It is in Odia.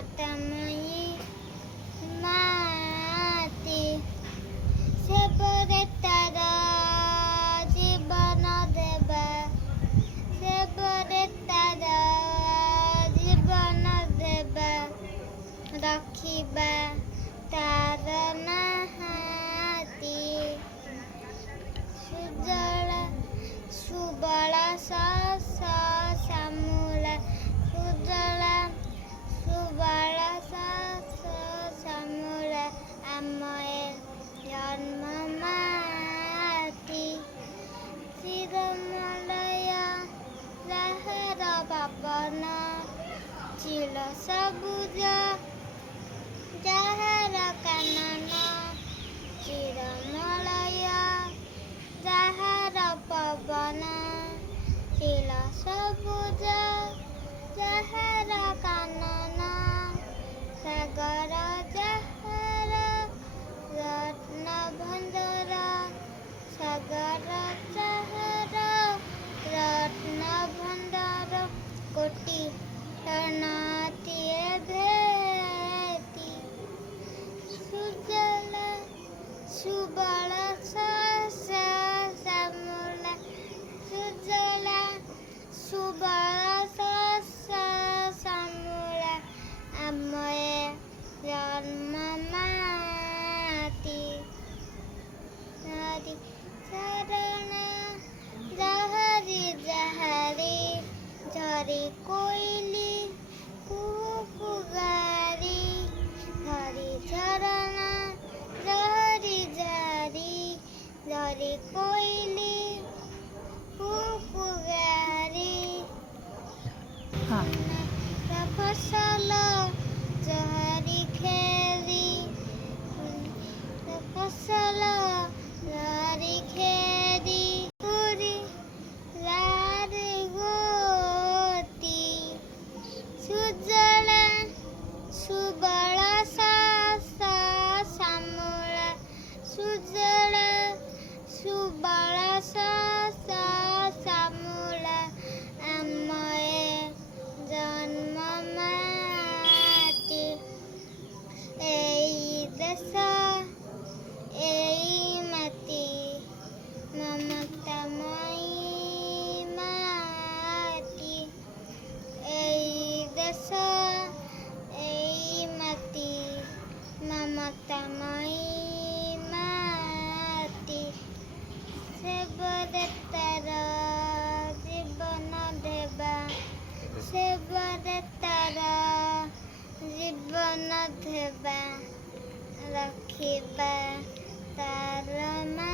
ମମତାମୟୀ ମାଟି ସେବରେ ତାର ଜୀବନ ଦେବା ସେବରେ ତାର ଜୀବନ ଦେବା ରଖିବା ତାର ନାହାତି ସୁଜଳ ସୁବଳ ଶ୍ୟାମଳ ସୁଜଳ ସୁବଳ ଶ୍ୟାମଳ ଆମ ଏ ଜନ୍ମ ମାଟି ଚିରମଲୟ ଯାହାର ପବନ ଚିଲ ସବୁଜ ଯାହାର କାନନ ଚିରମଲୟ ଯାହାର ପବନ ଚିଲ ସବୁଜ ଯାହାର କାନନ ସାଗର ଯାହାର ରତ୍ନ ଭଣ୍ଡାର ସାଗର ଯାହାର ରତ୍ନ ଭଣ୍ଡାର କୋଟି ଟନଟିଏ ଭେଟି ସୁଜଳ ସୁବଳ ଶ୍ୟାମଳ ସୁଜଳ ସୁବଳ ଶ୍ୟାମଳ ଆମ ଏ ଜନ୍ମ ମାଟି ହରି ଚରଣ ଯାହାରି ଯାହାରି ଝରି କୋଇଲି କୁହୁ ଗାରି ହରି ଚରଣ ଯାହାରି ଯାହାରି ଝରି କୋଇଲି କୁହୁ ଗାରି ଫସଲ ଯାହାରି ଖେରି ଫସଲ ଯାହାରି ଖେରି ପୁରୀ ରାରେ ଗୋତି ସୁଜଳ ସୁବଳ ଶ୍ୟାମଳ ସୁଜଳ ସୁବଳ ଶ୍ୟାମଳ ଆମ ଏ ଜନ୍ମ ମାଟି ଏଇ ଦେଶ ଏଇ ମାଟି ମମତାମୟୀ ମାଟି ଏଇ ଦେଶ ଏଇ ମାଟି ମମତାମୟୀ ମାଟି ସେବରେ ତାର ଜୀବନ ଦେବା ସେବରେ ତାର ଜୀବନ ଦେବା ରଖିବା ତାର ମା